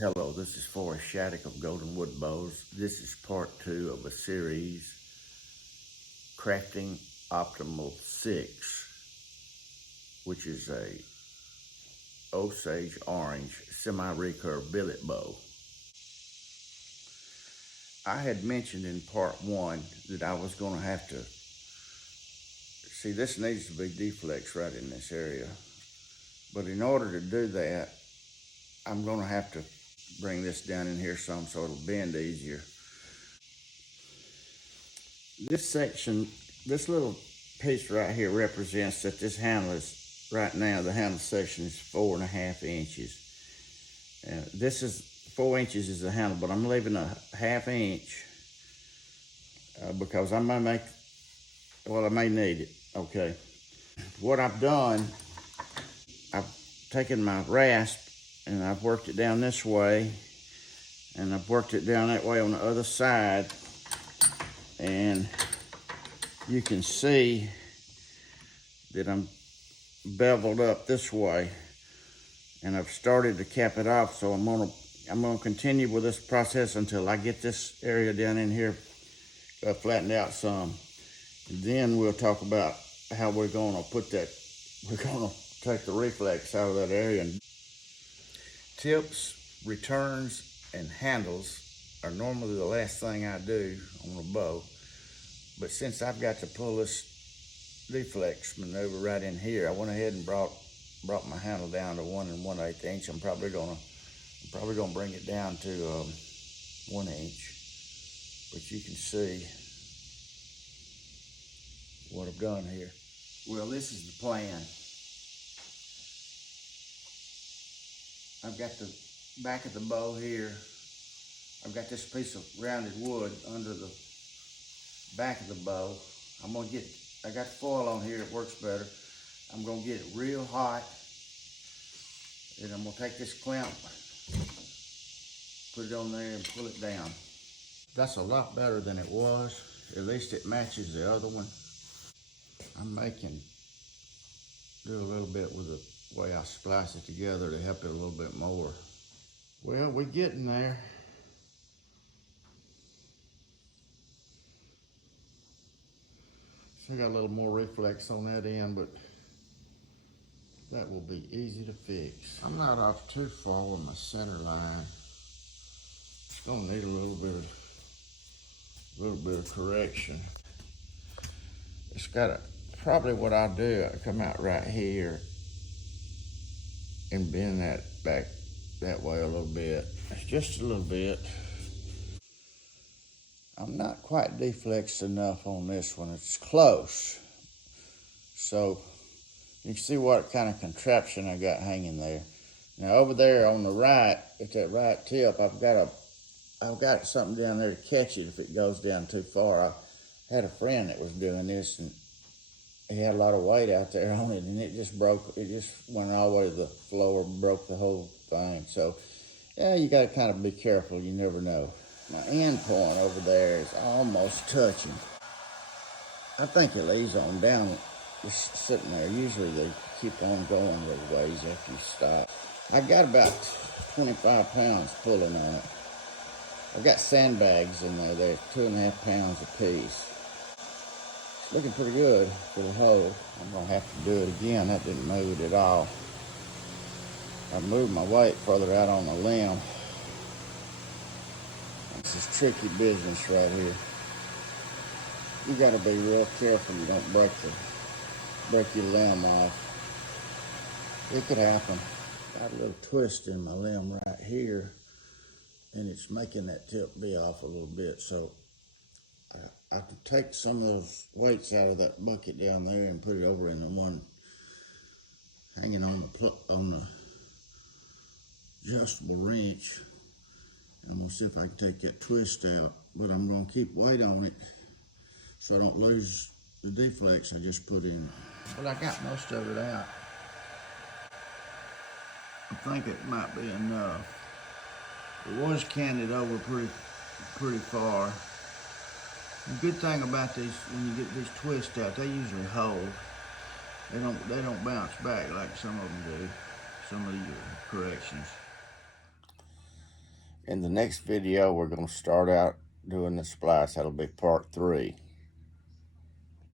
Hello, this is Forrest Shattuck of Golden Wood Bows. This is part 2 of a series, Crafting Optimal 6, which is a Osage orange semi-recurve billet bow. I had mentioned in part 1 that I was going to have to, see, this needs to be deflex right in this area. But in order to do that, I'm going to have to bring this down in here some so it'll bend easier. This section, this little piece right here represents that this handle is, right now, the handle section is 4.5 inches. This is 4 inches is the handle, but I'm leaving a 1/2 inch because I may make, well, I may need it, okay. What I've done, I've taken my rasp and I've worked it down this way, and I've worked it down that way on the other side, and you can see that I'm beveled up this way, and I've started to cap it off. So I'm gonna continue with this process until I get this area down in here flattened out some. And then we'll talk about how we're gonna put that, we're gonna take the reflex out of that area. Tips, returns, and handles are normally the last thing I do on a bow. But since I've got to pull this deflex maneuver right in here, I went ahead and brought my handle down to 1 1/8 inch. I'm probably gonna bring it down to 1 inch. But you can see what I've done here. Well, this is the plan. I've got the back of the bow here. I've got this piece of rounded wood under the back of the bow. I got foil on here that works better. I'm gonna get it real hot, and I'm gonna take this clamp, put it on there and pull it down. That's a lot better than it was. At least it matches the other one. I'm do a little bit with the way I splice it together to help it a little bit more. Well, we're getting there. Still got a little more reflex on that end, but that will be easy to fix. I'm not off too far with my center line. It's gonna need a little bit of correction. It's got probably what I'll do, I come out right here and bend that back that way a little bit. It's just a little bit. I'm not quite deflexed enough on this one. It's close. So you can see what kind of contraption I got hanging there. Now over there on the right, at that right tip, I've got something down there to catch it if it goes down too far. I had a friend that was doing this, and he had a lot of weight out there on it, and it just went all the way to the floor, broke the whole thing. So yeah, you gotta kind of be careful, you never know. My end point over there is almost touching. I think it lays on down, just sitting there. Usually they keep on going a little ways after you stop. I got about 25 pounds pulling on it. I've got sandbags in there. They're 2.5 pounds a piece. It's looking pretty good for the hold. I'm gonna have to do it again. That didn't move it at all. I moved my weight further out on the limb. This is tricky business right here. You gotta be real careful you don't break your limb off. It could happen. Got a little twist in my limb right here, and it's making that tip be off a little bit. So I have to take some of those weights out of that bucket down there and put it over in the one hanging on the adjustable wrench. I'm gonna see if I can take that twist out, but I'm gonna keep weight on it so I don't lose the deflex I just put in. Well, I got most of it out. I think it might be enough. It was canted over pretty far. The good thing about these, when you get these twists out, they usually hold. They don't bounce back like some of them do, some of your corrections. In the next video, we're going to start out doing the splice. That'll be part 3.